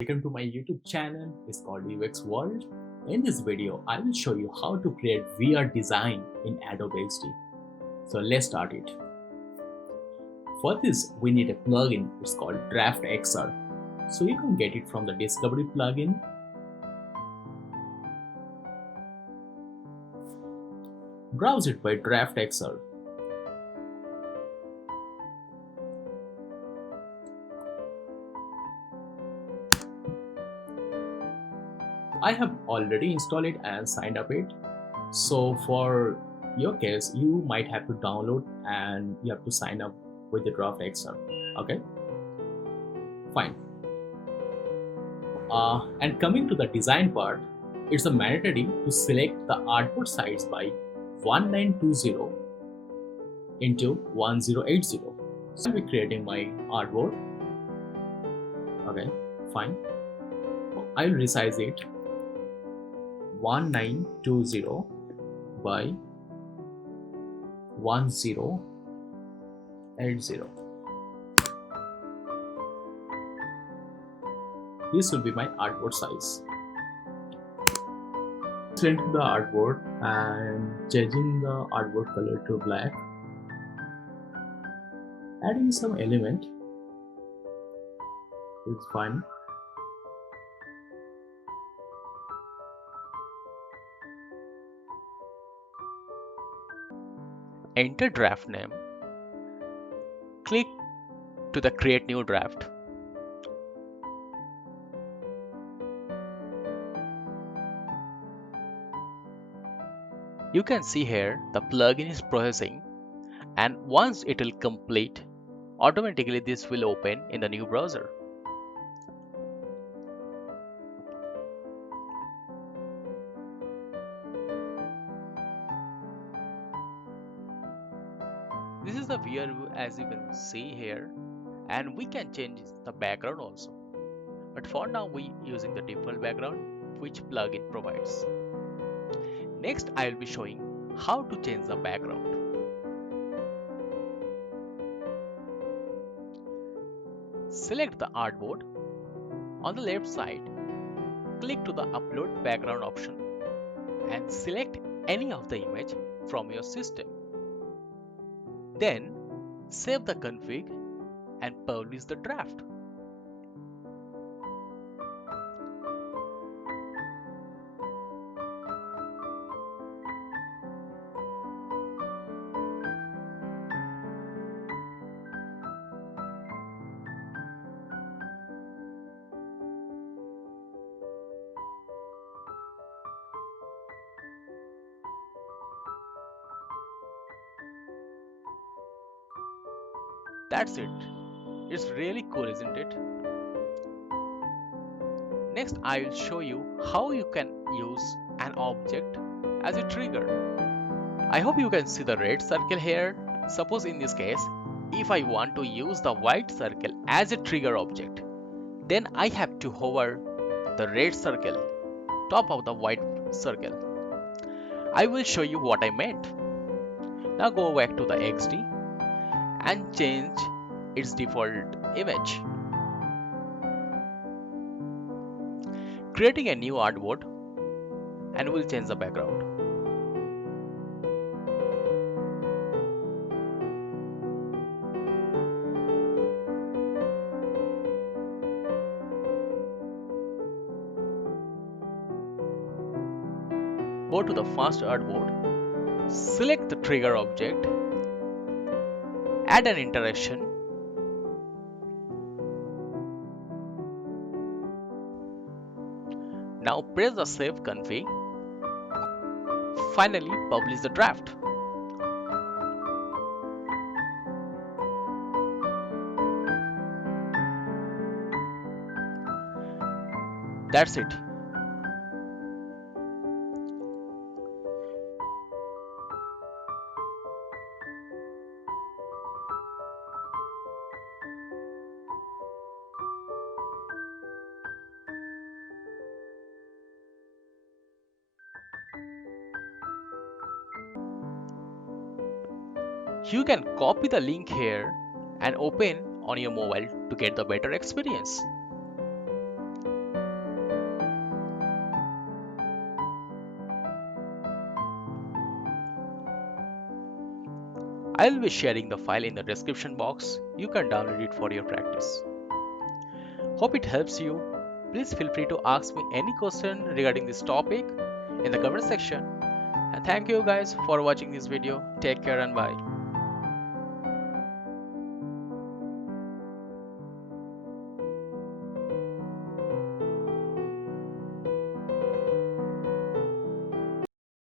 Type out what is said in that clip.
Welcome to my YouTube channel. It's called UX World. In this video, I will show you how to create VR design in Adobe XD. So let's start it. For this, we need a plugin. It's called Draft XR. So you can get it from the Discovery plugin. Browse it by Draft XR. I have already installed it and signed up it. So for your case, you might have to download and you have to sign up with the Draft XR. Okay, fine. And coming to the design part, it's a mandatory to select the artboard size by 1920 into 1080. So I'll be creating my artboard. Okay, fine. I'll resize it 1920 by 1080. This will be my artboard size. Selecting the artboard and changing the artboard color to black. Adding some element is fine. Enter draft name. Click to the create new draft. You can see here the plugin is processing, and once it will complete, automatically this will open in the new browser. This is the VR view as you can see here, and we can change the background also. But for now we using the default background which plugin provides. Next I will be showing how to change the background. Select the artboard. On the left side, click to the upload background option and select any of the image from your system. Then save the config and publish the draft. That's it. It's really cool, isn't it? Next, I will show you how you can use an object as a trigger. I hope you can see the red circle here. Suppose in this case, if I want to use the white circle as a trigger object, then I have to hover the red circle, top of the white circle. I will show you what I meant. Now go back to the XD and change its default image. Creating a new artboard, and we'll change the background. Go to the first artboard, select the trigger object, add an interaction, now press the save config, finally publish the draft. That's it. You can copy the link here and open on your mobile to get the better experience. I'll be sharing the file in the description box. You can download it for your practice. Hope it helps you. Please feel free to ask me any question regarding this topic in the comment section. And thank you guys for watching this video. Take care and bye.